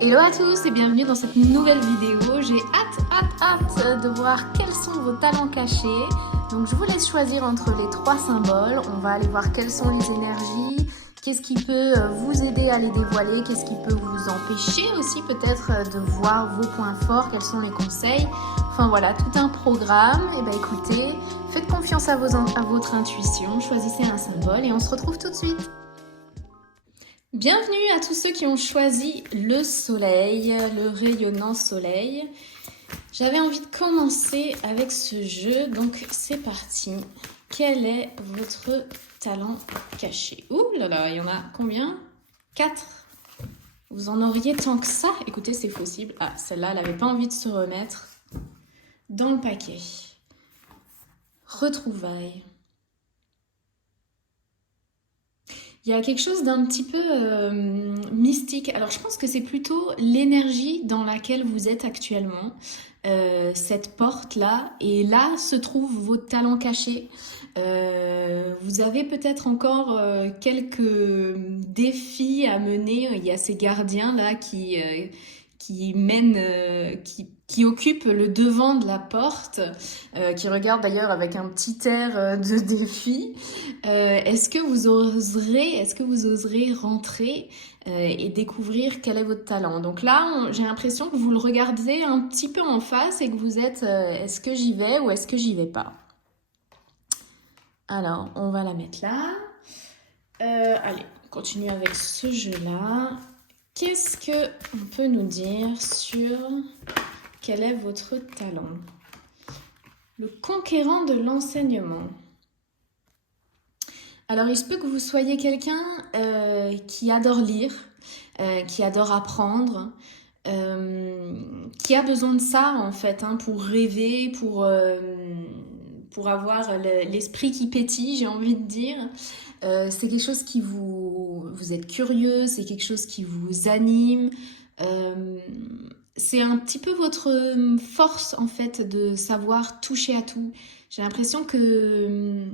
Hello à tous et bienvenue dans cette nouvelle vidéo. J'ai hâte de voir quels sont vos talents cachés. Donc je vous laisse choisir entre les trois symboles. On va aller voir quelles sont les énergies, qu'est-ce qui peut vous aider à les dévoiler, qu'est-ce qui peut vous empêcher aussi peut-être de voir vos points forts, quels sont les conseils. Enfin voilà, tout un programme. Et ben écoutez, faites confiance à votre intuition, choisissez un symbole et on se retrouve tout de suite. Bienvenue à tous ceux qui ont choisi le soleil, le rayonnant soleil. J'avais envie de commencer avec ce jeu, donc c'est parti. Quel est votre talent caché? Ouh là là, il y en a combien? 4. Vous en auriez tant que ça? Écoutez, c'est possible. Ah, celle-là, elle n'avait pas envie de se remettre dans le paquet. Retrouvailles. Il y a quelque chose d'un petit peu mystique. Alors je pense que c'est plutôt l'énergie dans laquelle vous êtes actuellement, cette porte-là, et là se trouve votre talent caché. Vous avez peut-être encore quelques défis à mener. Il y a ces gardiens-là qui mènent, qui occupent le devant de la porte, qui regardent d'ailleurs avec un petit air de défi. Est-ce que vous oserez rentrer et découvrir quel est votre talent? Donc là, j'ai l'impression que vous le regardez un petit peu en face et que vous êtes est-ce que j'y vais ou est-ce que j'y vais pas? Alors, on va la mettre là. Allez, on continue avec ce jeu-là. Qu'est-ce que on peut nous dire sur quel est votre talent? Le conquérant de l'enseignement. Alors, il se peut que vous soyez quelqu'un qui adore lire, qui adore apprendre, qui a besoin de ça en fait, hein, pour rêver, pour avoir l'esprit qui pétille, j'ai envie de dire. C'est quelque chose qui vous êtes curieux, c'est quelque chose qui vous anime. Euh, c'est un petit peu votre force en fait de savoir toucher à tout. J'ai l'impression que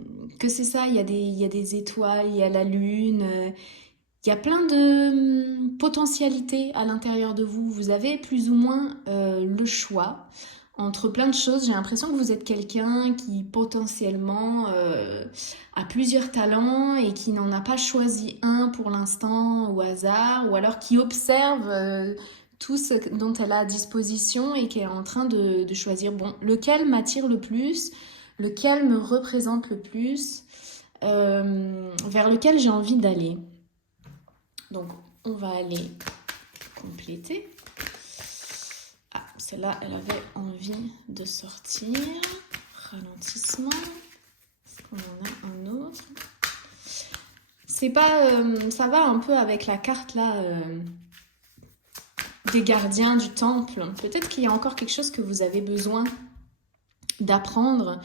c'est ça, il y a des étoiles, il y a la lune, il y a plein de potentialités à l'intérieur de vous. Vous avez plus ou moins le choix entre plein de choses. J'ai l'impression que vous êtes quelqu'un qui potentiellement a plusieurs talents et qui n'en a pas choisi un pour l'instant au hasard, ou alors qui observe tout ce dont elle a à disposition et qui est en train de choisir, bon, lequel m'attire le plus, lequel me représente le plus, vers lequel j'ai envie d'aller. Donc, on va aller compléter. Ah, celle-là, elle avait envie de sortir. Ralentissement. Est-ce qu'on en a un autre? C'est pas... ça va un peu avec la carte, là, des gardiens du temple. Peut-être qu'il y a encore quelque chose que vous avez besoin d'apprendre.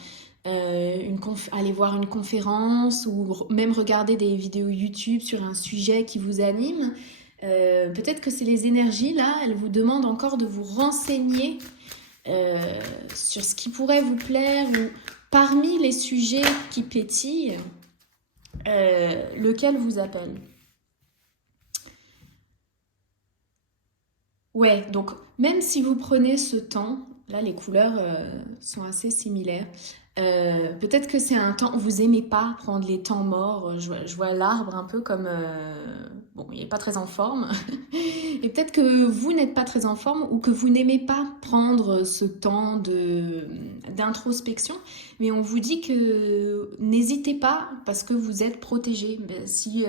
Aller voir une conférence ou même regarder des vidéos YouTube sur un sujet qui vous anime. Peut-être que c'est les énergies là, elles vous demandent encore de vous renseigner sur ce qui pourrait vous plaire ou parmi les sujets qui pétillent, lequel vous appelle. Ouais, donc même si vous prenez ce temps, là les couleurs sont assez similaires. Peut-être que c'est un temps, vous aimez pas prendre les temps morts. Je vois l'arbre un peu comme, bon, il n'est pas très en forme. Et peut-être que vous n'êtes pas très en forme ou que vous n'aimez pas prendre ce temps d'introspection. Mais on vous dit que n'hésitez pas parce que vous êtes protégé. Si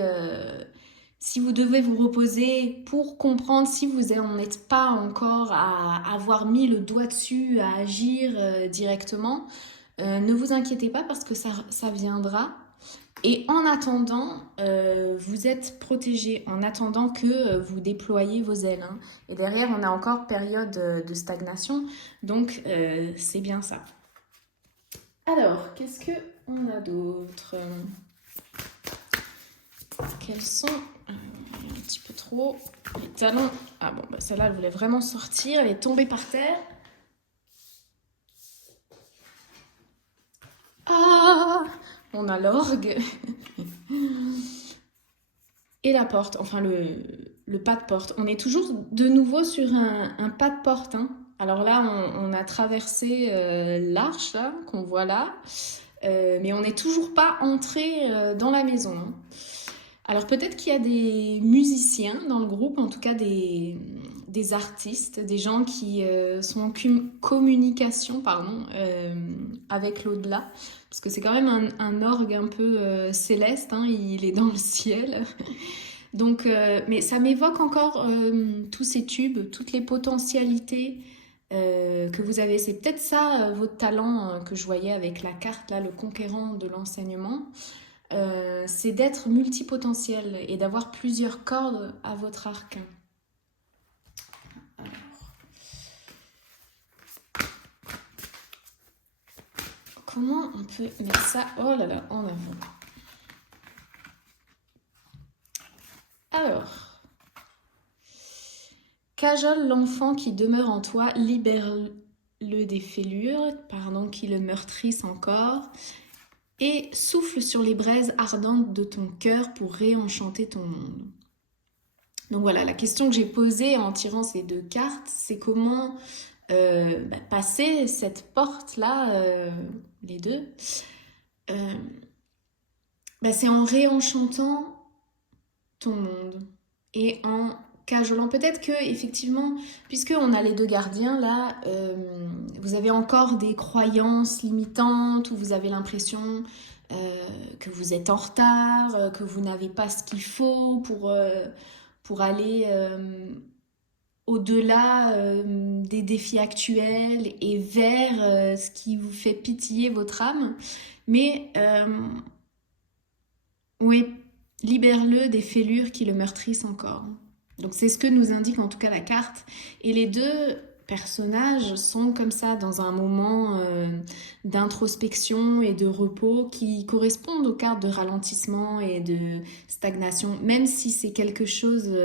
vous devez vous reposer pour comprendre si vous n'en êtes pas encore à avoir mis le doigt dessus, à agir directement, ne vous inquiétez pas parce que ça viendra. Et en attendant, vous êtes protégé, en attendant que vous déployiez vos ailes, hein. Et derrière, on a encore période de stagnation, donc c'est bien ça. Alors, qu'est-ce qu'on a d'autre? Quels sont un petit peu trop les talons? Ah bon, bah celle-là, elle voulait vraiment sortir, elle est tombée par terre. Ah, on a l'orgue et la porte, enfin le le pas de porte. On est toujours de nouveau sur un pas de porte, hein. Alors là, on a traversé l'arche là, qu'on voit là, mais on n'est toujours pas entré dans la maison, hein. Alors peut-être qu'il y a des musiciens dans le groupe, en tout cas des artistes, des gens qui sont en communication pardon, avec l'au-delà, parce que c'est quand même un orgue un peu céleste, hein, il est dans le ciel. Donc, mais ça m'évoque encore tous ces tubes, toutes les potentialités que vous avez. C'est peut-être ça votre talent que je voyais avec la carte, là, le conquérant de l'enseignement. C'est d'être multipotentiel et d'avoir plusieurs cordes à votre arc. Alors, comment on peut mettre ça, oh là là, en avant? Alors, cajole l'enfant qui demeure en toi, libère-le des fêlures, pardon, qui le meurtrissent encore, et souffle sur les braises ardentes de ton cœur pour réenchanter ton monde. Donc voilà, la question que j'ai posée en tirant ces deux cartes, c'est comment passer cette porte-là, les deux. C'est en réenchantant ton monde et en cajolant. Peut-être que effectivement, puisque on a les deux gardiens là, vous avez encore des croyances limitantes ou vous avez l'impression que vous êtes en retard, que vous n'avez pas ce qu'il faut pour aller au-delà des défis actuels et vers ce qui vous fait pitié votre âme. Mais oui, libère-le des fêlures qui le meurtrissent encore. Donc c'est ce que nous indique en tout cas la carte. Et les deux personnages sont comme ça dans un moment d'introspection et de repos qui correspondent aux cartes de ralentissement et de stagnation. Même si c'est quelque chose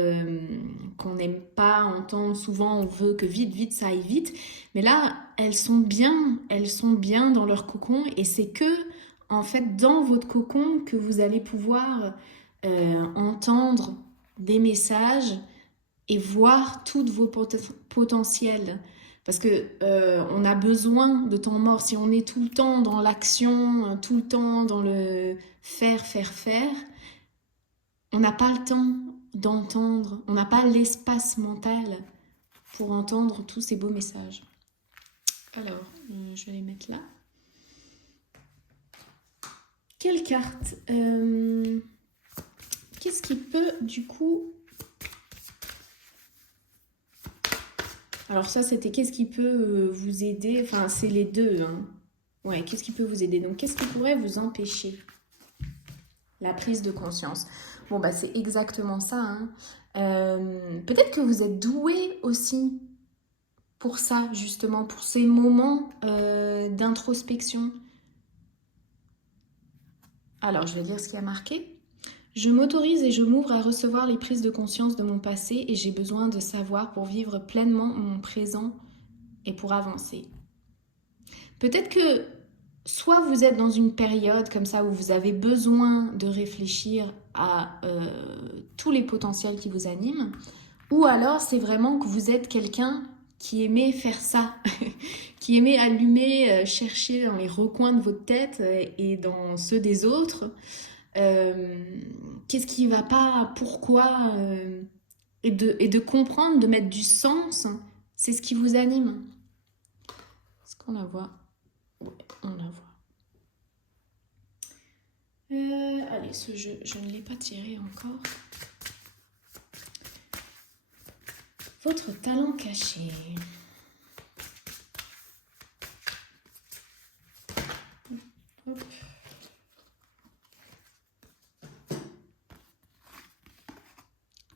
qu'on n'aime pas entendre, souvent on veut que vite, vite, ça aille vite. Mais là, elles sont bien dans leur cocon et c'est que en fait dans votre cocon que vous allez pouvoir entendre des messages et voir toutes vos potentiels. Parce que on a besoin de temps mort. Si on est tout le temps dans l'action, tout le temps dans le faire, on n'a pas le temps d'entendre, on n'a pas l'espace mental pour entendre tous ces beaux messages. Alors, je vais les mettre là. Quelle carte qu'est-ce qui peut du coup... Alors ça c'était qu'est-ce qui peut vous aider, enfin c'est les deux, hein. Ouais, qu'est-ce qui peut vous aider? Donc qu'est-ce qui pourrait vous empêcher? La prise de conscience. Bon bah c'est exactement ça, hein. Peut-être que vous êtes doué aussi pour ça justement, pour ces moments d'introspection. Alors je vais lire ce qui a marqué. Je m'autorise et je m'ouvre à recevoir les prises de conscience de mon passé et j'ai besoin de savoir pour vivre pleinement mon présent et pour avancer. Peut-être que soit vous êtes dans une période comme ça où vous avez besoin de réfléchir à tous les potentiels qui vous animent, ou alors c'est vraiment que vous êtes quelqu'un qui aimait faire ça, qui aimait allumer, chercher dans les recoins de votre tête et dans ceux des autres. Qu'est-ce qui va pas, pourquoi, et de comprendre, de mettre du sens, c'est ce qui vous anime. Est-ce qu'on la voit? Oui, on la voit. Allez, ce jeu, je ne l'ai pas tiré encore. Votre talent caché. Hop.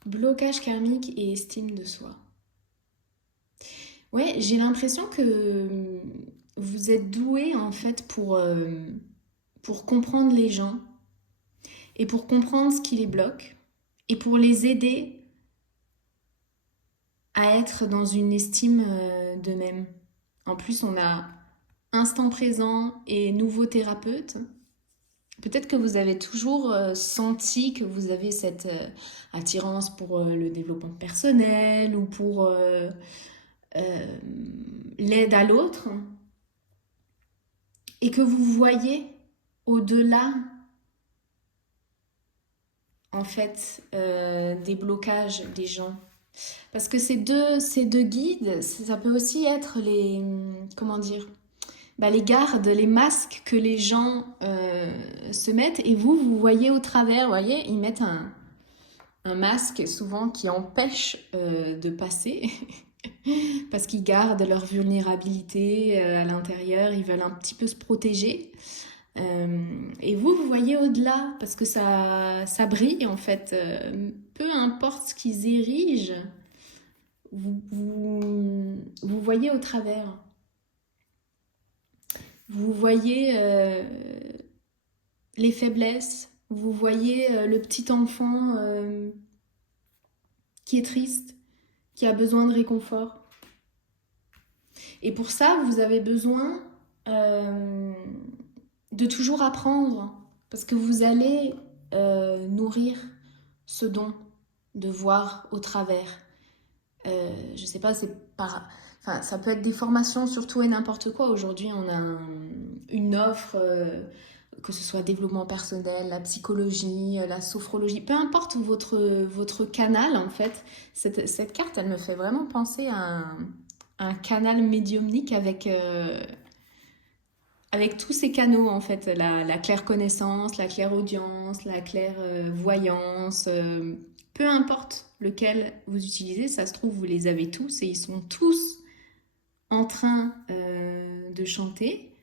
Blocage karmique et estime de soi. Ouais, j'ai l'impression que vous êtes doué en fait pour comprendre les gens et pour comprendre ce qui les bloque et pour les aider à être dans une estime d'eux-mêmes. En plus, on a instant présent et nouveau thérapeute. Peut-être que vous avez toujours senti que vous avez cette attirance pour le développement personnel ou pour euh, l'aide à l'autre et que vous voyez au-delà en fait des blocages des gens. Parce que ces deux guides, ça peut aussi être les, comment dire, les gardes, les masques que les gens se mettent et vous voyez au travers, vous voyez, ils mettent un masque souvent qui empêche de passer parce qu'ils gardent leur vulnérabilité à l'intérieur, ils veulent un petit peu se protéger. Et vous voyez au-delà parce que ça brille en fait. Peu importe ce qu'ils érigent, vous voyez au travers. Vous voyez les faiblesses, vous voyez le petit enfant qui est triste, qui a besoin de réconfort. Et pour ça, vous avez besoin de toujours apprendre, parce que vous allez nourrir ce don de voir au travers. Je sais pas, enfin, ça peut être des formations sur tout et n'importe quoi. Aujourd'hui, on a une offre, que ce soit développement personnel, la psychologie, la sophrologie, peu importe votre canal en fait. Cette carte, elle me fait vraiment penser à un canal médiumnique avec tous ces canaux en fait, la claire-connaissance, la claire-audience, la claire-voyance, peu importe lequel vous utilisez, ça se trouve vous les avez tous et ils sont tous en train de chanter.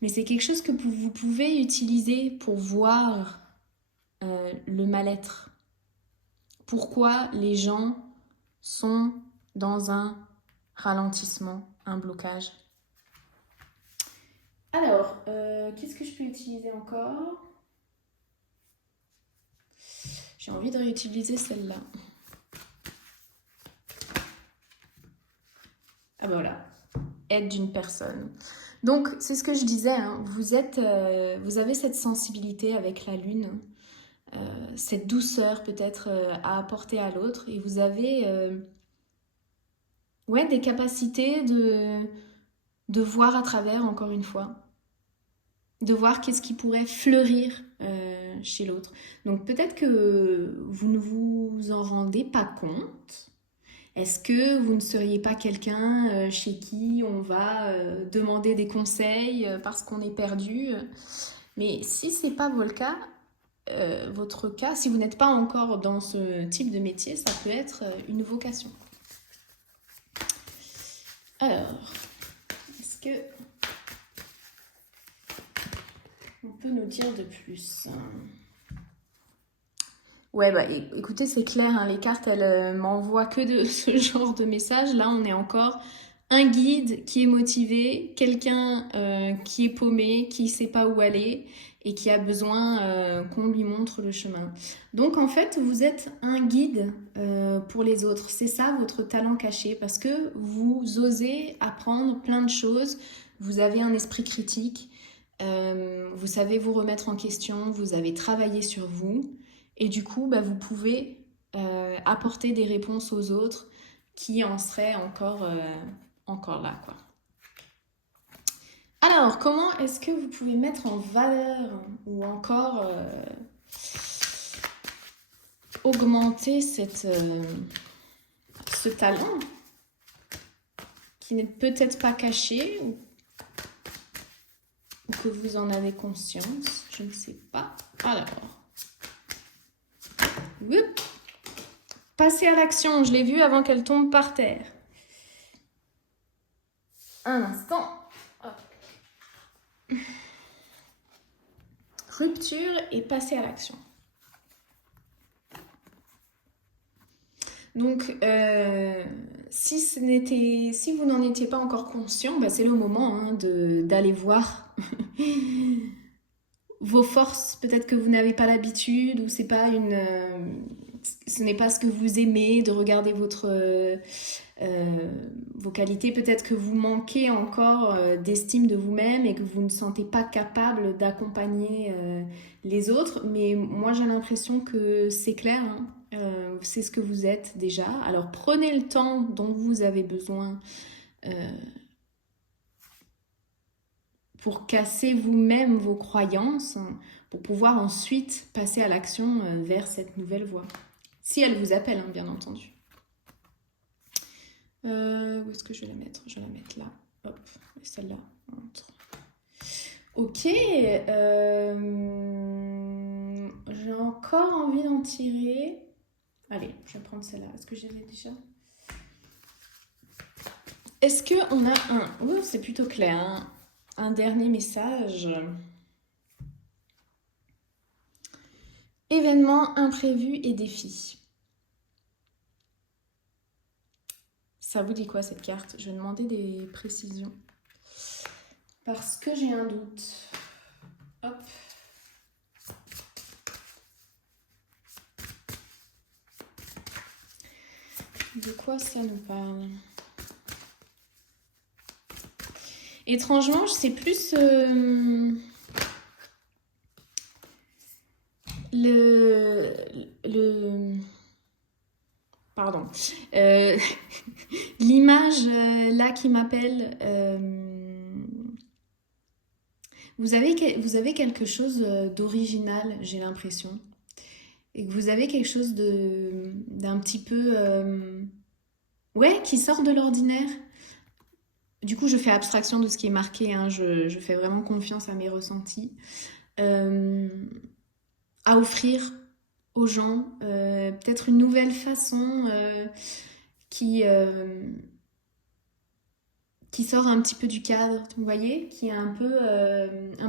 Mais c'est quelque chose que vous pouvez utiliser pour voir le mal-être. Pourquoi les gens sont dans un ralentissement, un blocage. Alors, qu'est-ce que je peux utiliser encore? J'ai envie de réutiliser celle-là. Ah voilà, aide d'une personne. Donc, c'est ce que je disais, hein, vous avez cette sensibilité avec la lune, cette douceur peut-être à apporter à l'autre, et vous avez des capacités de voir à travers, encore une fois, de voir qu'est-ce qui pourrait fleurir chez l'autre. Donc peut-être que vous ne vous en rendez pas compte. Est-ce que vous ne seriez pas quelqu'un chez qui on va demander des conseils parce qu'on est perdu? Mais si c'est pas votre cas, si vous n'êtes pas encore dans ce type de métier, ça peut être une vocation. Alors, est-ce que on peut nous dire de plus? Ouais, écoutez, c'est clair, hein, les cartes, elles m'envoient que de ce genre de messages. Là, on est encore un guide qui est motivé, quelqu'un qui est paumé, qui ne sait pas où aller et qui a besoin qu'on lui montre le chemin. Donc, en fait, vous êtes un guide pour les autres. C'est ça, votre talent caché, parce que vous osez apprendre plein de choses. Vous avez un esprit critique. Vous savez vous remettre en question. Vous avez travaillé sur vous. Et du coup, vous pouvez apporter des réponses aux autres qui en seraient encore là, quoi. Alors, comment est-ce que vous pouvez mettre en valeur ou encore augmenter ce talent qui n'est peut-être pas caché ou que vous en avez conscience, je ne sais pas. Alors... Whoop. Passer à l'action, je l'ai vue avant qu'elle tombe par terre. Un instant. Hop. Rupture et passer à l'action. Donc, si vous n'en étiez pas encore conscient, c'est le moment d'aller voir vos forces. Peut-être que vous n'avez pas l'habitude ou c'est pas ce n'est pas ce que vous aimez, de regarder vos qualités. Peut-être que vous manquez encore d'estime de vous-même et que vous ne sentez pas capable d'accompagner les autres. Mais moi, j'ai l'impression que c'est clair, hein. C'est ce que vous êtes déjà. Alors, prenez le temps dont vous avez besoin pour casser vous-même vos croyances, hein, pour pouvoir ensuite passer à l'action vers cette nouvelle voie. Si elle vous appelle, hein, bien entendu. Où est-ce que je vais la mettre? Je vais la mettre là. Hop, et celle-là entre. Ok. J'ai encore envie d'en tirer. Allez, je vais prendre celle-là. Est-ce que je l'ai déjà? Est-ce qu'on a un... Oh, c'est plutôt clair, hein. Un dernier message. Événements imprévus et défis. Ça vous dit quoi cette carte? Je vais demander des précisions. Parce que j'ai un doute. Hop. De quoi ça nous parle? Étrangement, c'est plus pardon. L'image là qui m'appelle. Vous avez quelque chose d'original, j'ai l'impression. Et que vous avez quelque chose d'un petit peu... ouais, qui sort de l'ordinaire. Du coup, je fais abstraction de ce qui est marqué, hein, je fais vraiment confiance à mes ressentis. À offrir aux gens peut-être une nouvelle façon qui sort un petit peu du cadre, vous voyez, qui est un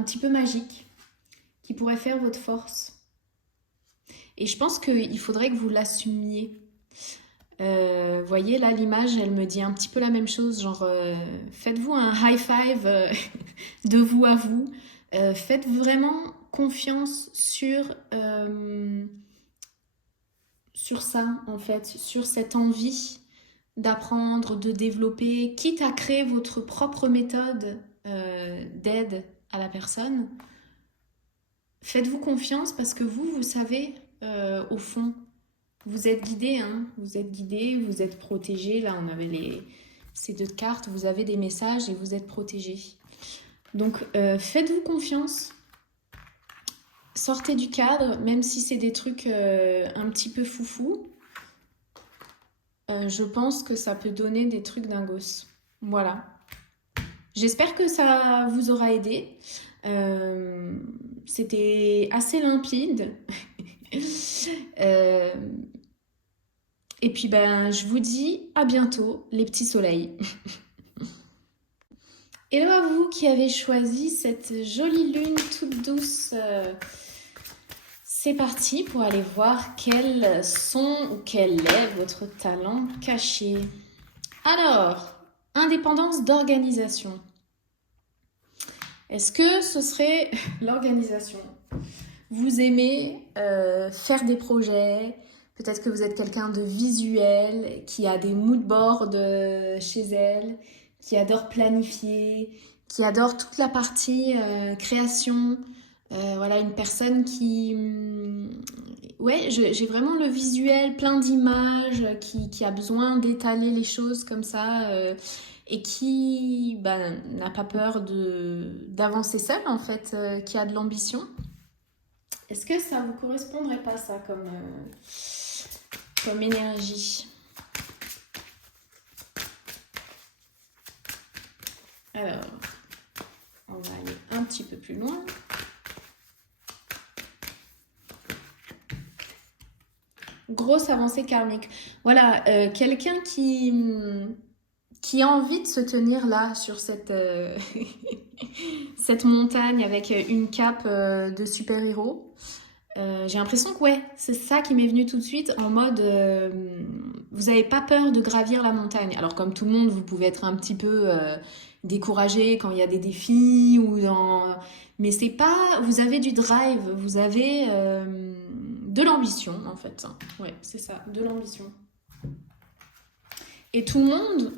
petit peu magique, qui pourrait faire votre force. Et je pense qu'il faudrait que vous l'assumiez. Voyez là l'image, elle me dit un petit peu la même chose, genre faites-vous un high five de vous à vous, faites vraiment confiance sur ça en fait, sur cette envie d'apprendre, de développer, quitte à créer votre propre méthode d'aide à la personne. Faites-vous confiance parce que vous savez au fond. Vous êtes guidé, hein, vous êtes protégé. Là, on avait ces deux cartes, vous avez des messages et vous êtes protégé. Donc, faites-vous confiance. Sortez du cadre, même si c'est des trucs un petit peu foufou. Je pense que ça peut donner des trucs dingos. Voilà. J'espère que ça vous aura aidé. C'était assez limpide. Et puis ben, je vous dis à bientôt, les petits soleils. Hello à vous qui avez choisi cette jolie lune toute douce. C'est parti pour aller voir quels sont ou quel est votre talent caché. Alors, indépendance d'organisation. Est-ce que ce serait l'organisation? Vous aimez faire des projets, peut-être que vous êtes quelqu'un de visuel, qui a des mood boards chez elle, qui adore planifier, qui adore toute la partie création. Voilà, une personne qui... ouais, j'ai vraiment le visuel, plein d'images, qui a besoin d'étaler les choses comme ça, et qui n'a pas peur d'avancer seule, en fait, qui a de l'ambition. Est-ce que ça vous correspondrait pas, ça, comme énergie? Alors, on va aller un petit peu plus loin. Grosse avancée karmique. Voilà, quelqu'un qui a envie de se tenir là, sur cette montagne avec une cape de super-héros. J'ai l'impression que ouais, c'est ça qui m'est venu tout de suite, en mode vous n'avez pas peur de gravir la montagne. Alors comme tout le monde, vous pouvez être un petit peu découragé quand il y a des défis, mais c'est pas... Vous avez du drive, vous avez de l'ambition en fait. Ouais, c'est ça, de l'ambition. Et tout le monde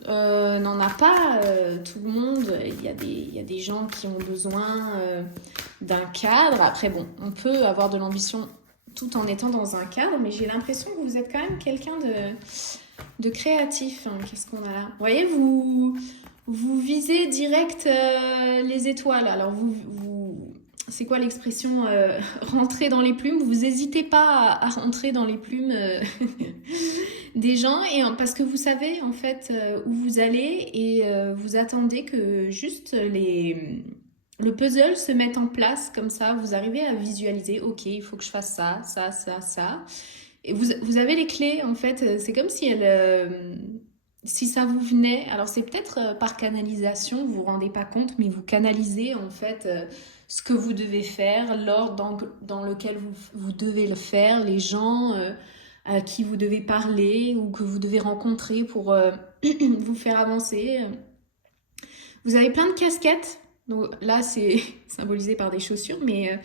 n'en a pas. Tout le monde, il y a des gens qui ont besoin d'un cadre. Après, bon, on peut avoir de l'ambition tout en étant dans un cadre, mais j'ai l'impression que vous êtes quand même quelqu'un de créatif. Hein. Qu'est-ce qu'on a là? Vous voyez, vous visez direct les étoiles. Alors, c'est quoi l'expression rentrer dans les plumes? Vous n'hésitez pas à rentrer dans les plumes des gens parce que vous savez en fait où vous allez et vous attendez que juste le puzzle se mette en place comme ça. Vous arrivez à visualiser, ok, il faut que je fasse ça, ça, ça, ça. Et vous avez les clés en fait. C'est comme si ça vous venait. Alors c'est peut-être par canalisation, vous vous rendez pas compte, mais vous canalisez en fait ce que vous devez faire, l'ordre dans lequel vous devez le faire, les gens à qui vous devez parler ou que vous devez rencontrer pour vous faire avancer. Vous avez plein de casquettes. Donc là, c'est symbolisé par des chaussures, mais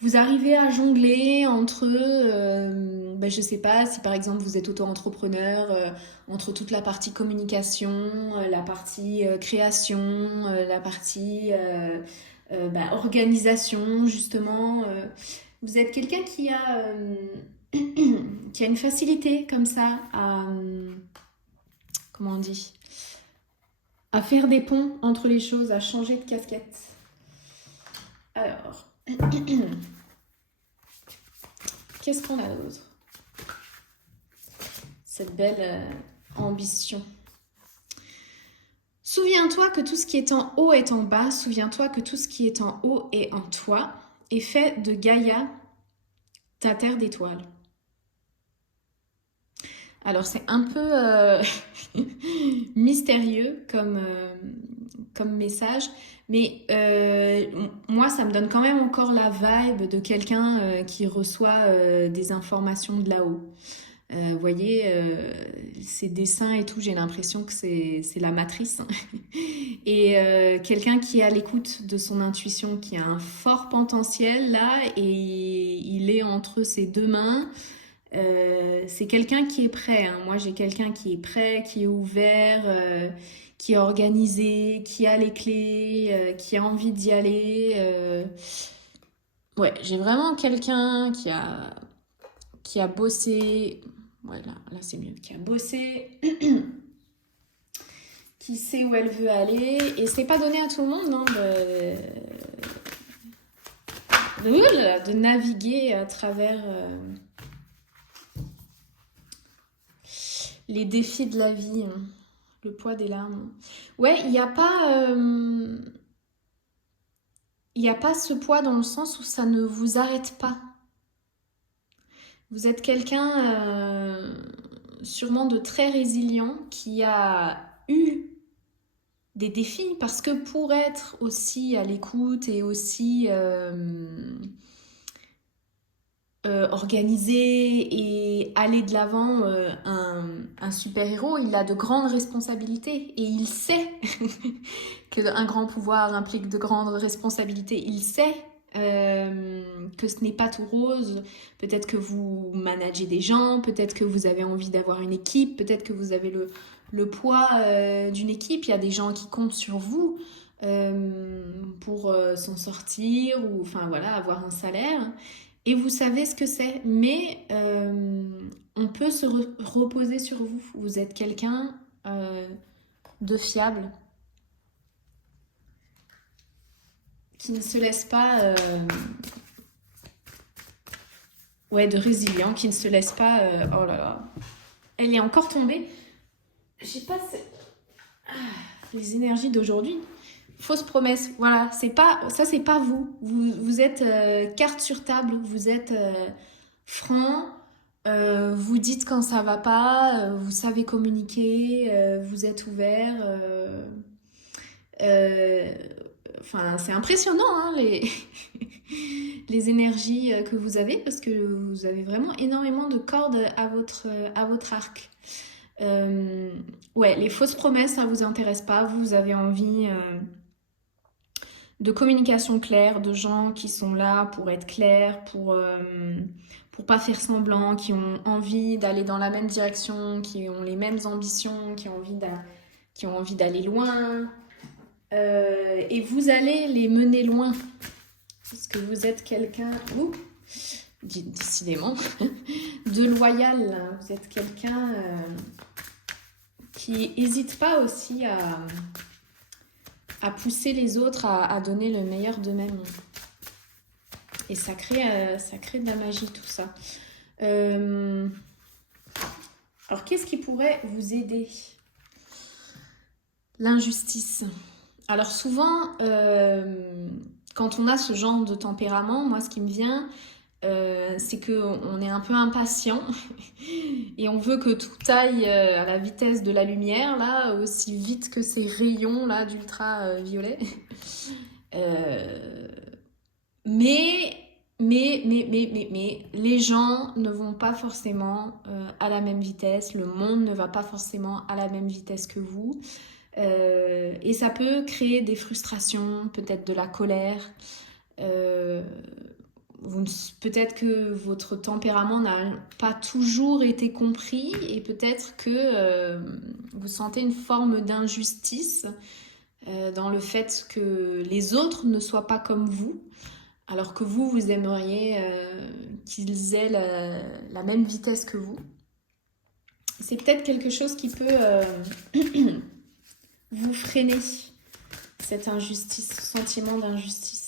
vous arrivez à jongler entre, je sais pas, si par exemple vous êtes auto-entrepreneur, entre toute la partie communication, la partie création, la partie organisation, justement. Vous êtes quelqu'un qui a une facilité comme ça à, comment on dit, à faire des ponts entre les choses, à changer de casquette. Alors, qu'est-ce qu'on a d'autre? Cette belle ambition. Souviens-toi que tout ce qui est en haut est en bas. Souviens-toi que tout ce qui est en haut est en toi. Et fais de Gaïa ta terre d'étoiles. Alors c'est un peu mystérieux comme message, mais moi ça me donne quand même encore la vibe de quelqu'un qui reçoit des informations de là-haut. Vous voyez, ces dessins et tout, j'ai l'impression que c'est la matrice. Et quelqu'un qui est à l'écoute de son intuition, qui a un fort potentiel là, et il est entre ses deux mains. C'est quelqu'un qui est prêt. Hein. Moi, j'ai quelqu'un qui est prêt, qui est ouvert, qui est organisé, qui a les clés, qui a envie d'y aller. Ouais, j'ai vraiment quelqu'un qui a bossé. Ouais, là c'est mieux. Qui a bossé, qui sait où elle veut aller. Et c'est pas donné à tout le monde hein, de naviguer à travers les défis de la vie, hein. Le poids des larmes. Ouais, il n'y a pas ce poids dans le sens où ça ne vous arrête pas. Vous êtes quelqu'un sûrement de très résilient qui a eu des défis parce que pour être aussi à l'écoute et aussi organisé et aller de l'avant, un super-héros, il a de grandes responsabilités et il sait qu'un grand pouvoir implique de grandes responsabilités. Il sait que ce n'est pas tout rose. Peut-être que vous managez des gens, peut-être que vous avez envie d'avoir une équipe, peut-être que vous avez le poids d'une équipe. Il y a des gens qui comptent sur vous pour s'en sortir ou enfin voilà, avoir un salaire. Et vous savez ce que c'est, mais on peut se reposer sur vous. Vous êtes quelqu'un de fiable, qui ne se laisse pas... de résilient, qui ne se laisse pas... oh là là, elle est encore tombée. Je sais pas, les énergies d'aujourd'hui. Fausse promesse, voilà, c'est pas vous. Vous êtes carte sur table, vous êtes franc, vous dites quand ça va pas, vous savez communiquer, vous êtes ouvert. Enfin, c'est impressionnant hein, les énergies que vous avez parce que vous avez vraiment énormément de cordes à votre arc. Les fausses promesses, ça vous intéresse pas. Vous avez envie de communication claire, de gens qui sont là pour être clairs, pour pas faire semblant, qui ont envie d'aller dans la même direction, qui ont les mêmes ambitions, qui ont envie d'aller loin. Et vous allez les mener loin. Parce que vous êtes quelqu'un, décidément, de loyal. Vous êtes quelqu'un qui n'hésite pas aussi à pousser les autres à donner le meilleur d'eux-mêmes. Et ça crée de la magie, tout ça. Alors, qu'est-ce qui pourrait vous aider? L'injustice. Alors, souvent, quand on a ce genre de tempérament, moi, ce qui me vient, c'est qu'on est un peu impatient et on veut que tout aille à la vitesse de la lumière, là, aussi vite que ces rayons là d'ultraviolet. Mais les gens ne vont pas forcément à la même vitesse, le monde ne va pas forcément à la même vitesse que vous. Et ça peut créer des frustrations, peut-être de la colère. Peut-être que votre tempérament n'a pas toujours été compris et peut-être que vous sentez une forme d'injustice dans le fait que les autres ne soient pas comme vous, alors que vous aimeriez qu'ils aient la même vitesse que vous. C'est peut-être quelque chose qui peut vous freiner, cette injustice, ce sentiment d'injustice.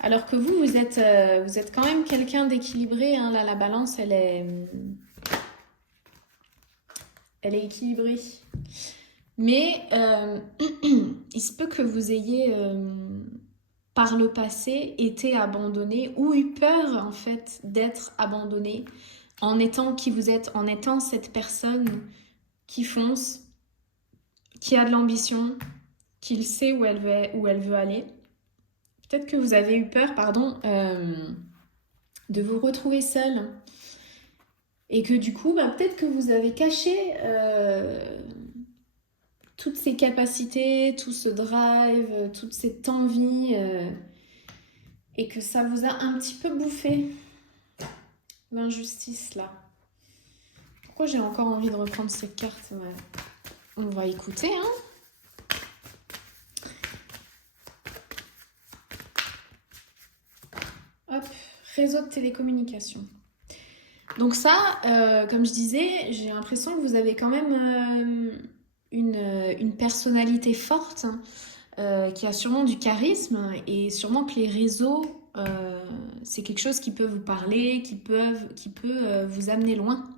Alors que vous êtes quand même quelqu'un d'équilibré, hein. Là, la balance, elle est équilibrée. Mais il se peut que vous ayez, par le passé, été abandonné ou eu peur, en fait, d'être abandonné en étant qui vous êtes, en étant cette personne qui fonce, qui a de l'ambition, qui sait où elle veut aller. Peut-être que vous avez eu peur, de vous retrouver seule. Et que du coup, peut-être que vous avez caché toutes ces capacités, tout ce drive, toute cette envie, et que ça vous a un petit peu bouffé, l'injustice là. Pourquoi j'ai encore envie de reprendre cette carte? On va écouter, hein. Hop, réseau de télécommunications. Donc ça, comme je disais, j'ai l'impression que vous avez quand même une personnalité forte, qui a sûrement du charisme, et sûrement que les réseaux, c'est quelque chose qui peut vous parler, qui peut vous amener loin.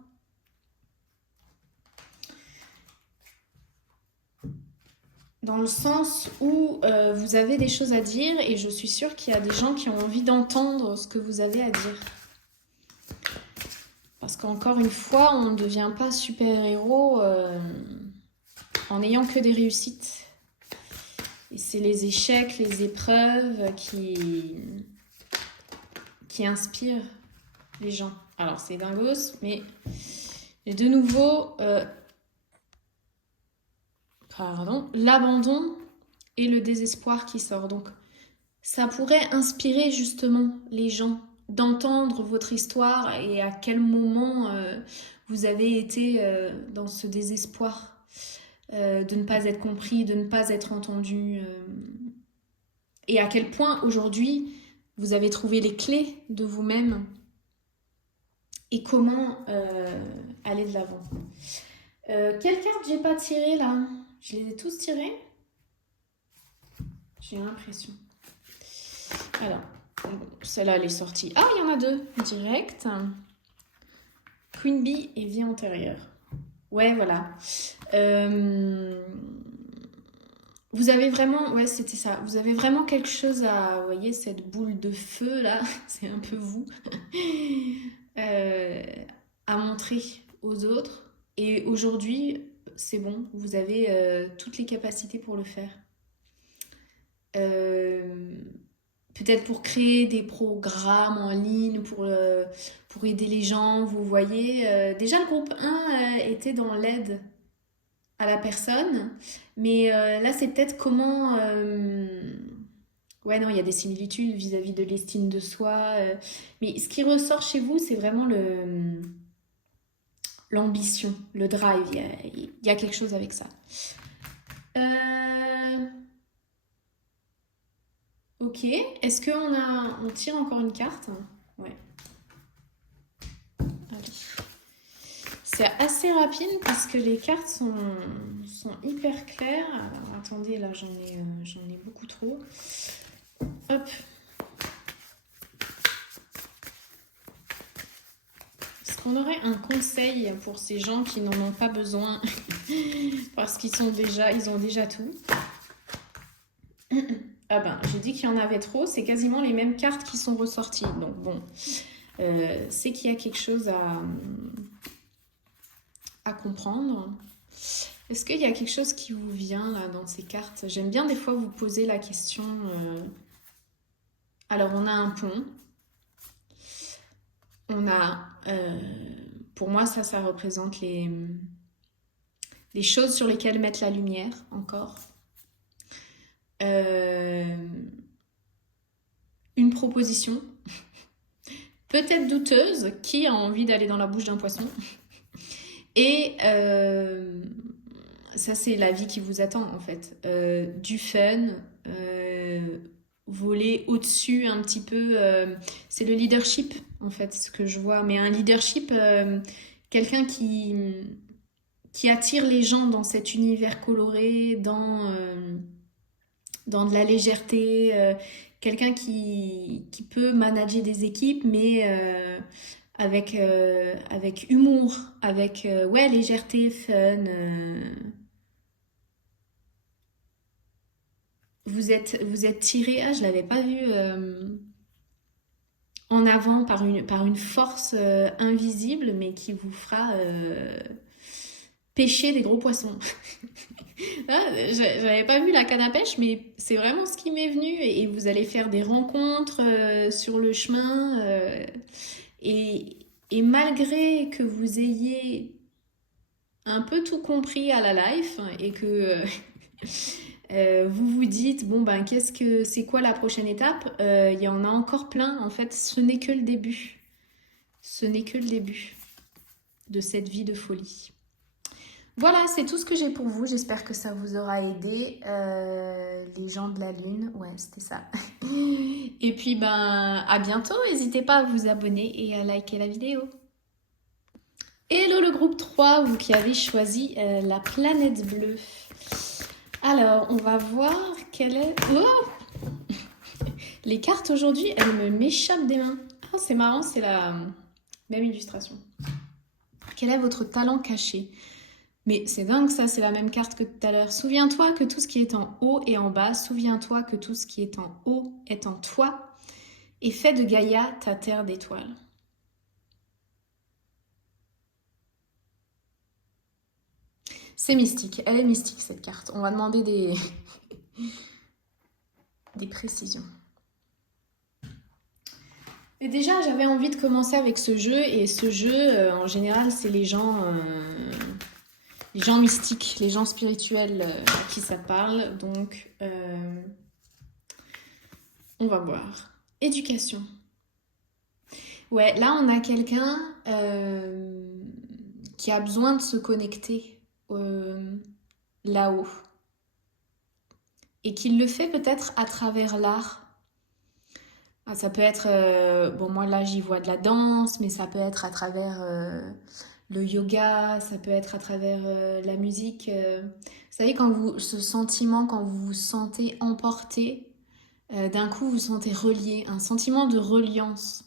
Dans le sens où vous avez des choses à dire, et je suis sûre qu'il y a des gens qui ont envie d'entendre ce que vous avez à dire. Parce qu'encore une fois, on ne devient pas super-héros en n'ayant que des réussites. Et c'est les échecs, les épreuves qui inspirent les gens. Alors, c'est dingos, mais de nouveau, l'abandon et le désespoir qui sort. Donc, ça pourrait inspirer justement les gens d'entendre votre histoire et à quel moment vous avez été dans ce désespoir de ne pas être compris, de ne pas être entendu, et à quel point aujourd'hui vous avez trouvé les clés de vous-même et comment aller de l'avant. Quelle carte j'ai pas tirée là? Je les ai tous tirés? J'ai l'impression. Alors, celle-là, elle est sortie. Ah, il y en a deux, direct. Queen Bee et vie antérieure. Ouais, voilà. Vous avez vraiment... Ouais, c'était ça. Vous avez vraiment quelque chose à... Vous voyez, cette boule de feu, là, c'est un peu vous. À montrer aux autres. Et aujourd'hui, c'est bon. Vous avez toutes les capacités pour le faire. peut-être pour créer des programmes en ligne, pour aider les gens, vous voyez. Déjà, le groupe 1 était dans l'aide à la personne, mais là, c'est peut-être comment... Ouais, non, il y a des similitudes vis-à-vis de l'estime de soi. Mais ce qui ressort chez vous, c'est vraiment l'ambition, le drive. Il y a quelque chose avec ça. Ok. Est-ce on tire encore une carte? Ouais. Allez. C'est assez rapide parce que les cartes sont hyper claires. Alors attendez, là j'en ai beaucoup trop. Hop. Est-ce qu'on aurait un conseil pour ces gens qui n'en ont pas besoin parce qu'ils ont déjà tout? Ah ben, j'ai dit qu'il y en avait trop, c'est quasiment les mêmes cartes qui sont ressorties. Donc bon, c'est qu'il y a quelque chose à comprendre. Est-ce qu'il y a quelque chose qui vous vient là dans ces cartes? J'aime bien des fois vous poser la question. Alors on a un pont. On a, pour moi ça représente les choses sur lesquelles mettre la lumière encore. Une proposition, peut-être douteuse, qui a envie d'aller dans la bouche d'un poisson. Et ça, c'est la vie qui vous attend, en fait. Du fun, voler au-dessus un petit peu. C'est le leadership, en fait, ce que je vois. Mais un leadership, quelqu'un qui attire les gens dans cet univers coloré, dans de la légèreté, quelqu'un qui peut manager des équipes, mais avec humour, avec ouais, légèreté, fun. Vous êtes tiré, je l'avais pas vu en avant par une force invisible, mais qui vous fera pêcher des gros poissons. J'avais pas vu la canne à pêche, mais c'est vraiment ce qui m'est venu. Et vous allez faire des rencontres sur le chemin. Et malgré que vous ayez un peu tout compris à la life et que vous vous dites, bon ben c'est quoi la prochaine étape? Il y en a encore plein. En fait, ce n'est que le début. Ce n'est que le début de cette vie de folie. Voilà, c'est tout ce que j'ai pour vous. J'espère que ça vous aura aidé. Les gens de la Lune, ouais, c'était ça. Et puis, ben, à bientôt. N'hésitez pas à vous abonner et à liker la vidéo. Hello le groupe 3, vous qui avez choisi la planète bleue. Alors, on va voir quelle est... Oh les cartes aujourd'hui, elles m'échappent des mains. Ah, c'est marrant, c'est la même illustration. Quel est votre talent caché? Mais c'est dingue ça, c'est la même carte que tout à l'heure. Souviens-toi que tout ce qui est en haut est en bas. Souviens-toi que tout ce qui est en haut est en toi. Et fais de Gaïa ta terre d'étoiles. C'est mystique, elle est mystique cette carte. On va demander des précisions. Et déjà, j'avais envie de commencer avec ce jeu. Et ce jeu, en général, c'est les gens mystiques, les gens spirituels à qui ça parle. Donc, on va voir. Éducation. Ouais, là, on a quelqu'un qui a besoin de se connecter là-haut. Et qui le fait peut-être à travers l'art. Ah, ça peut être... bon, moi, là, j'y vois de la danse, mais ça peut être à travers... le yoga, ça peut être à travers la musique. Vous savez, ce sentiment, quand vous vous sentez emporté, d'un coup, vous vous sentez relié, un sentiment de reliance.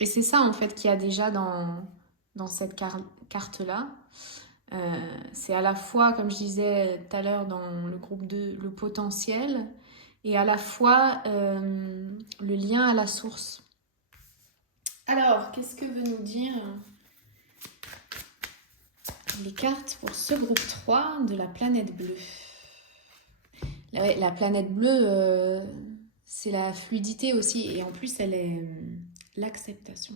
Et c'est ça, en fait, qu'il y a déjà dans cette carte-là. C'est à la fois, comme je disais tout à l'heure dans le groupe 2, le potentiel, et à la fois le lien à la source. Alors, qu'est-ce que veut nous dire les cartes pour ce groupe 3 de la planète bleue? La planète bleue, C'est la fluidité aussi. Et en plus, elle est l'acceptation.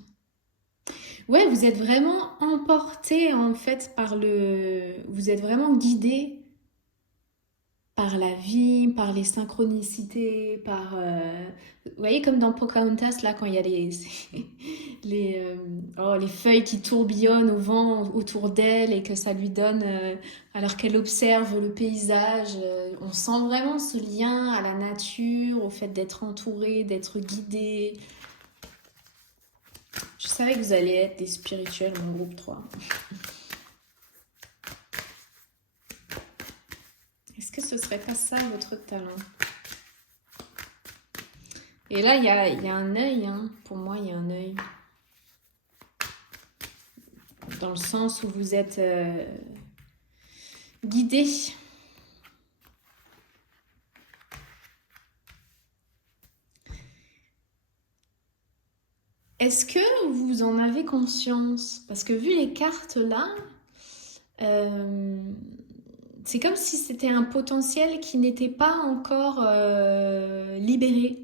Ouais, vous êtes vraiment emporté en fait par le... Vous êtes vraiment guidé par la vie, par les synchronicités, par... Vous voyez comme dans Pocahontas, là, quand il y a les, les feuilles qui tourbillonnent au vent autour d'elle et que ça lui donne, alors qu'elle observe le paysage, on sent vraiment ce lien à la nature, au fait d'être entouré, d'être guidé. Je savais que vous alliez être des spirituels, mon groupe 3. Est-ce que ce serait pas ça votre talent? Et là, il y a un œil, hein. Pour moi, il y a un œil. Dans le sens où vous êtes guidé. Est-ce que vous en avez conscience? Parce que vu les cartes là, c'est comme si c'était un potentiel qui n'était pas encore libéré.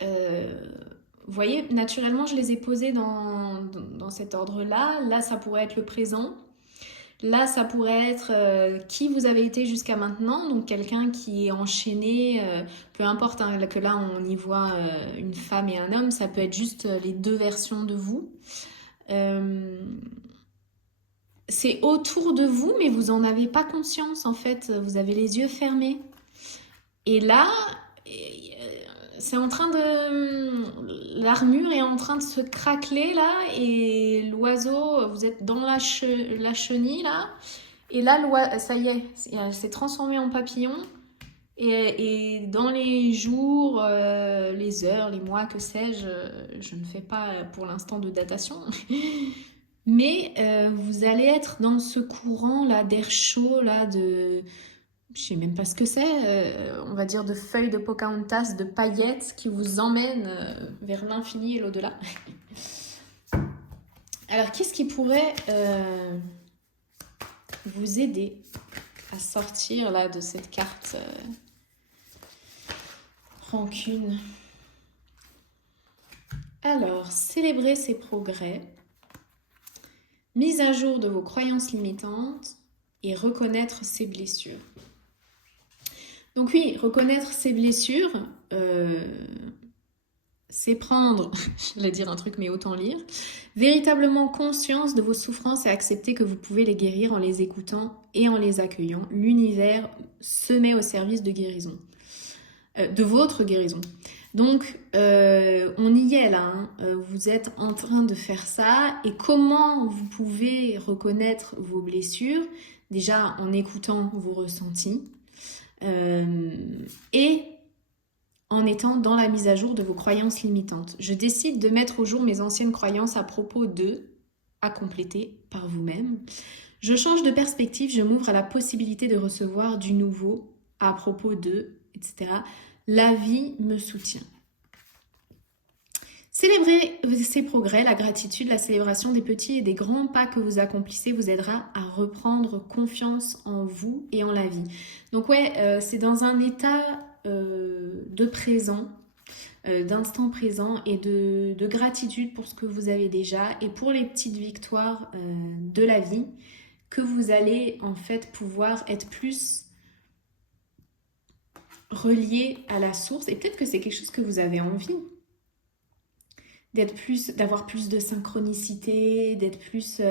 Vous voyez, naturellement, je les ai posés dans cet ordre-là. Là, ça pourrait être le présent. Là, ça pourrait être qui vous avez été jusqu'à maintenant. Donc, quelqu'un qui est enchaîné, peu importe hein, que là, on y voit une femme et un homme. Ça peut être juste les deux versions de vous. C'est autour de vous, mais vous n'en avez pas conscience, en fait. Vous avez les yeux fermés. Et là... c'est en train de... L'armure est en train de se craqueler là et l'oiseau, vous êtes dans la chenille là et là, ça y est, elle s'est transformée en papillon et dans les jours, les heures, les mois, que sais-je, je ne fais pas pour l'instant de datation, mais vous allez être dans ce courant là d'air chaud là de... Je sais même pas ce que c'est, on va dire de feuilles de Pocahontas, de paillettes qui vous emmènent vers l'infini et l'au-delà. Alors, qu'est-ce qui pourrait vous aider à sortir là de cette carte rancune? Alors, célébrer ses progrès, mise à jour de vos croyances limitantes et reconnaître ses blessures. Donc oui, reconnaître ses blessures, c'est prendre, j'allais dire un truc mais autant lire, véritablement conscience de vos souffrances et accepter que vous pouvez les guérir en les écoutant et en les accueillant. L'univers se met au service de guérison, de votre guérison. Donc, on y est là, hein. Vous êtes en train de faire ça. Et comment vous pouvez reconnaître vos blessures? Déjà en écoutant vos ressentis. Et en étant dans la mise à jour de vos croyances limitantes. Je décide de mettre au jour mes anciennes croyances à propos de, à compléter par vous-même. Je change de perspective, je m'ouvre à la possibilité de recevoir du nouveau à propos de, etc. La vie me soutient. Célébrer ces progrès, la gratitude, la célébration des petits et des grands pas que vous accomplissez vous aidera à reprendre confiance en vous et en la vie. Donc ouais, c'est dans un état de présent, d'instant présent et de gratitude pour ce que vous avez déjà et pour les petites victoires de la vie que vous allez en fait pouvoir être plus relié à la source. Et peut-être que c'est quelque chose que vous avez envie. D'avoir plus de synchronicité, d'être plus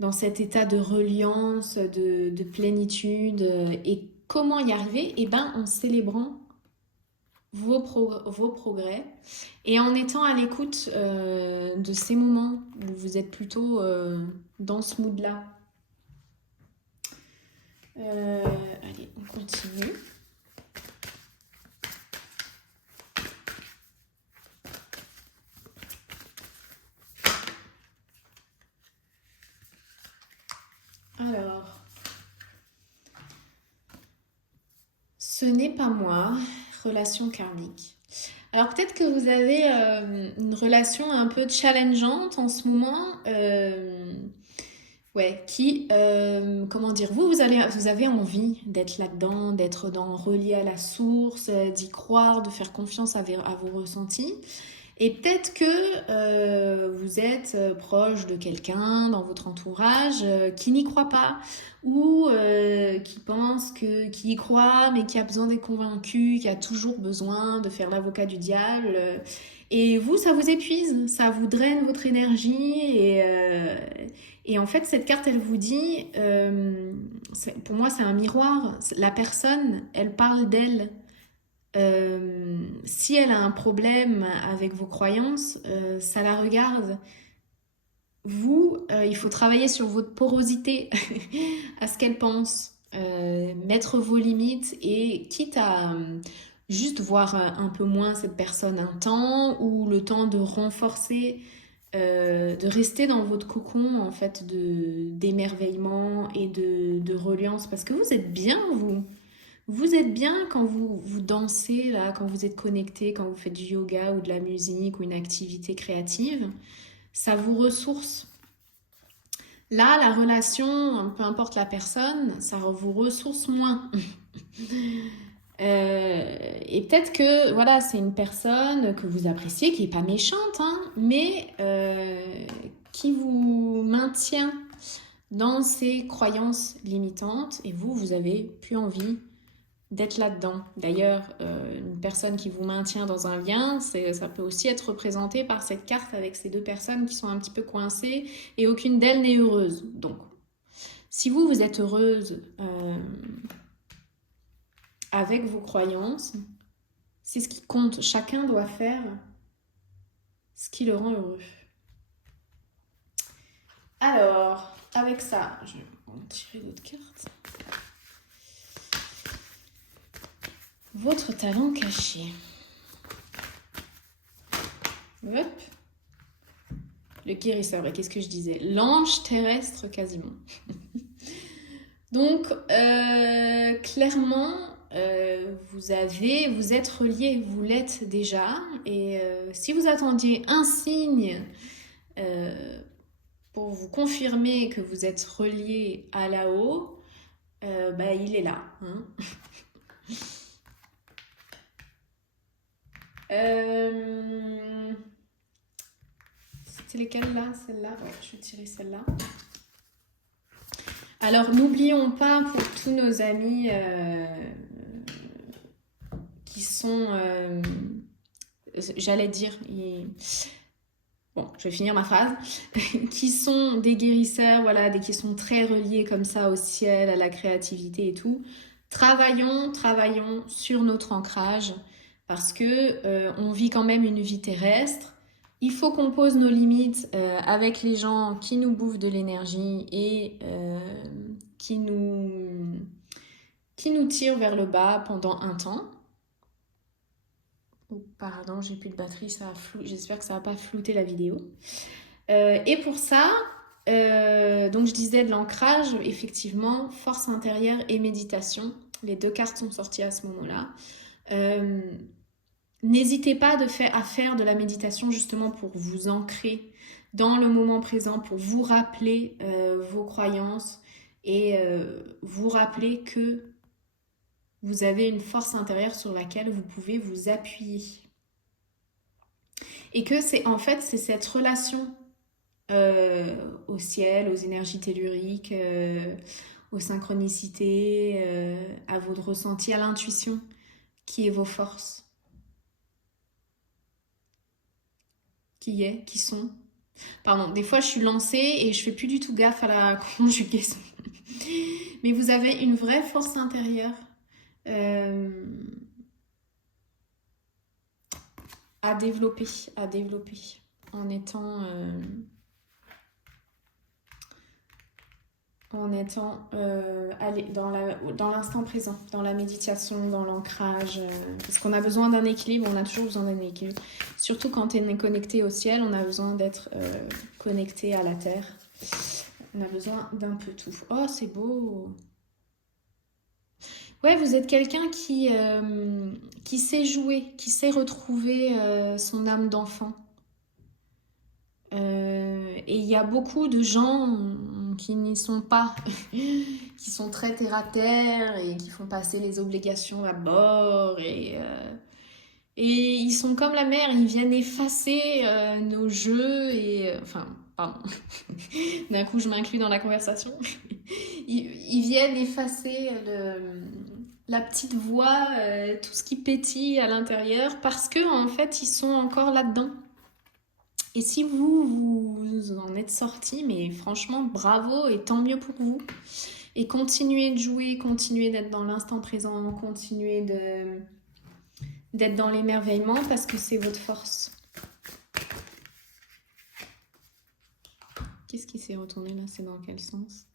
dans cet état de reliance, de plénitude. Et comment y arriver? Eh bien, en célébrant vos progrès et en étant à l'écoute de ces moments où vous êtes plutôt dans ce mood-là. Allez, on continue. Alors, ce n'est pas moi, relation karmique. Alors peut-être que vous avez une relation un peu challengeante en ce moment. Ouais, comment dire, vous avez envie d'être là-dedans, d'être relié à la source, d'y croire, de faire confiance à vos ressentis. Et peut-être que vous êtes proche de quelqu'un dans votre entourage qui n'y croit pas ou qui y croit mais qui a besoin d'être convaincu, qui a toujours besoin de faire l'avocat du diable. Et vous, ça vous épuise, ça vous draine votre énergie et en fait, cette carte, elle vous dit, pour moi, c'est un miroir. La personne, elle parle d'elle. Si elle a un problème avec vos croyances, ça la regarde. Vous, il faut travailler sur votre porosité à ce qu'elle pense, mettre vos limites et quitte à juste voir un peu moins cette personne un temps ou le temps de renforcer, de rester dans votre cocon en fait d'émerveillement et de reliance parce que vous êtes bien vous. Vous êtes bien quand vous dansez, là, quand vous êtes connecté, quand vous faites du yoga ou de la musique ou une activité créative. Ça vous ressource. Là, la relation, peu importe la personne, ça vous ressource moins. Et peut-être que voilà, c'est une personne que vous appréciez, qui n'est pas méchante, hein, mais qui vous maintient dans ses croyances limitantes et vous avez plus envie d'être là-dedans. D'ailleurs, une personne qui vous maintient dans un lien, ça peut aussi être représenté par cette carte avec ces deux personnes qui sont un petit peu coincées et aucune d'elles n'est heureuse. Donc, si vous êtes heureuse avec vos croyances, c'est ce qui compte. Chacun doit faire ce qui le rend heureux. Alors, avec ça, je vais en tirer d'autres cartes. Votre talent caché. Hop. Le guérisseur, et qu'est-ce que je disais? L'ange terrestre quasiment. Donc, clairement, vous êtes relié, vous l'êtes déjà. Et si vous attendiez un signe pour vous confirmer que vous êtes relié à là-haut, il est là. Hein. C'était lesquelles là? Celle-là? Ouais, je vais tirer celle-là. Alors, n'oublions pas pour tous nos amis qui sont... j'allais dire... Bon, je vais finir ma phrase. Qui sont des guérisseurs, voilà, qui sont très reliés comme ça au ciel, à la créativité et tout. Travaillons sur notre ancrage parce que on vit quand même une vie terrestre. Il faut qu'on pose nos limites avec les gens qui nous bouffent de l'énergie et qui nous tirent vers le bas pendant un temps. Oh, pardon, j'ai plus de batterie, j'espère que ça va pas flouter la vidéo. Et pour ça, donc je disais de l'ancrage, effectivement, force intérieure et méditation. Les deux cartes sont sorties à ce moment-là. N'hésitez pas à faire de la méditation justement pour vous ancrer dans le moment présent, pour vous rappeler vos croyances et vous rappeler que vous avez une force intérieure sur laquelle vous pouvez vous appuyer. Et que c'est cette relation au ciel, aux énergies telluriques, aux synchronicités, à votre ressenti, à l'intuition, qui est vos forces. Qui sont. Pardon, des fois je suis lancée et je fais plus du tout gaffe à la conjugaison. Mais vous avez une vraie force intérieure à développer en étant dans l'instant présent, dans la méditation, dans l'ancrage, parce qu'on a besoin d'un équilibre, on a toujours besoin d'un équilibre. Surtout quand on est connecté au ciel, on a besoin d'être connecté à la terre. On a besoin d'un peu tout. Oh, c'est beau! Ouais, vous êtes quelqu'un qui sait jouer, qui sait retrouver son âme d'enfant. Et il y a beaucoup de gens qui n'y sont pas, qui sont très terre à terre et qui font passer les obligations à bord et ils sont comme la mer, ils viennent effacer nos jeux et enfin pardon, d'un coup je m'inclus dans la conversation. Ils viennent effacer la petite voix, tout ce qui pétille à l'intérieur parce que en fait ils sont encore là-dedans. Et si vous en êtes sortis, mais franchement, bravo et tant mieux pour vous. Et continuez de jouer, continuez d'être dans l'instant présent, continuez d'être dans l'émerveillement parce que c'est votre force. Qu'est-ce qui s'est retourné là? C'est dans quel sens?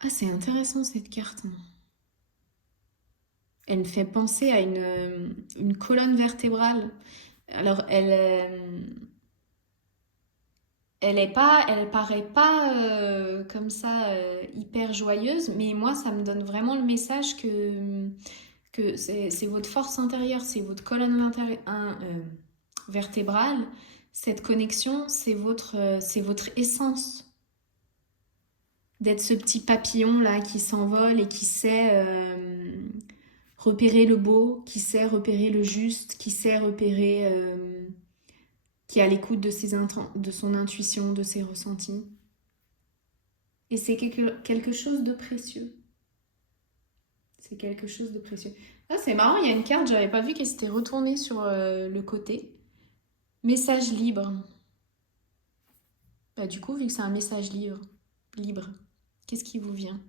Ah, c'est intéressant cette carte. Elle me fait penser à une colonne vertébrale. Alors, elle paraît pas comme ça hyper joyeuse, mais moi, ça me donne vraiment le message que c'est votre force intérieure, c'est votre colonne vertébrale. Cette connexion, c'est votre essence. D'être ce petit papillon là qui s'envole et qui sait repérer le beau, qui sait repérer le juste, qui sait repérer, qui est à l'écoute de son intuition, de ses ressentis. Et c'est quelque chose de précieux. C'est quelque chose de précieux. Ah, c'est marrant, il y a une carte, j'avais pas vu qu'elle s'était retournée sur le côté. Message libre. Bah, du coup, vu que c'est un message libre, qu'est-ce qui vous vient ?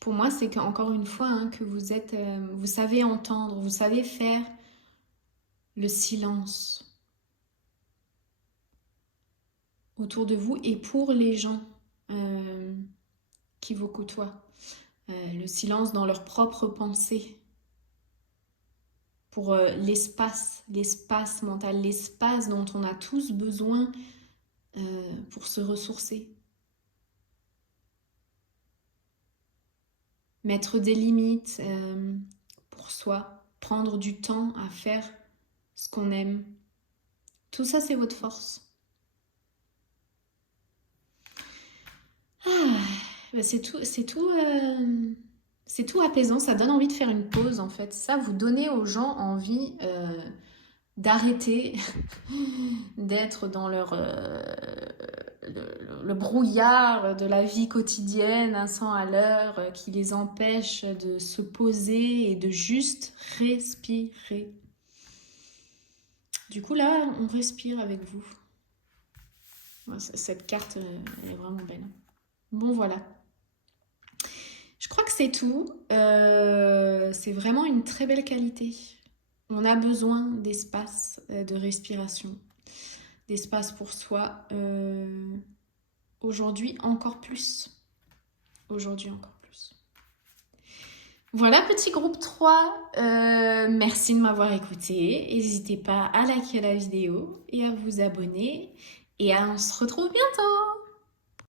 Pour moi, c'est qu'encore une fois, hein, que vous êtes, vous savez entendre, vous savez faire le silence autour de vous et pour les gens qui vous côtoient. Le silence dans leurs propres pensées. Pour l'espace mental, l'espace dont on a tous besoin pour se ressourcer. Mettre des limites pour soi, prendre du temps à faire ce qu'on aime. Tout ça, c'est votre force. Ah, c'est tout apaisant, ça donne envie de faire une pause en fait. Ça, vous donnez aux gens envie d'arrêter d'être dans le brouillard de la vie quotidienne à 100 à l'heure qui les empêche de se poser et de juste respirer. Du coup là, on respire avec vous. Cette carte elle est vraiment belle. Bon voilà. Je crois que c'est tout. C'est vraiment une très belle qualité. On a besoin d'espace, de respiration, d'espace pour soi. Aujourd'hui encore plus. Voilà, petit groupe 3. Merci de m'avoir écouté. N'hésitez pas à liker la vidéo et à vous abonner. Et on se retrouve bientôt.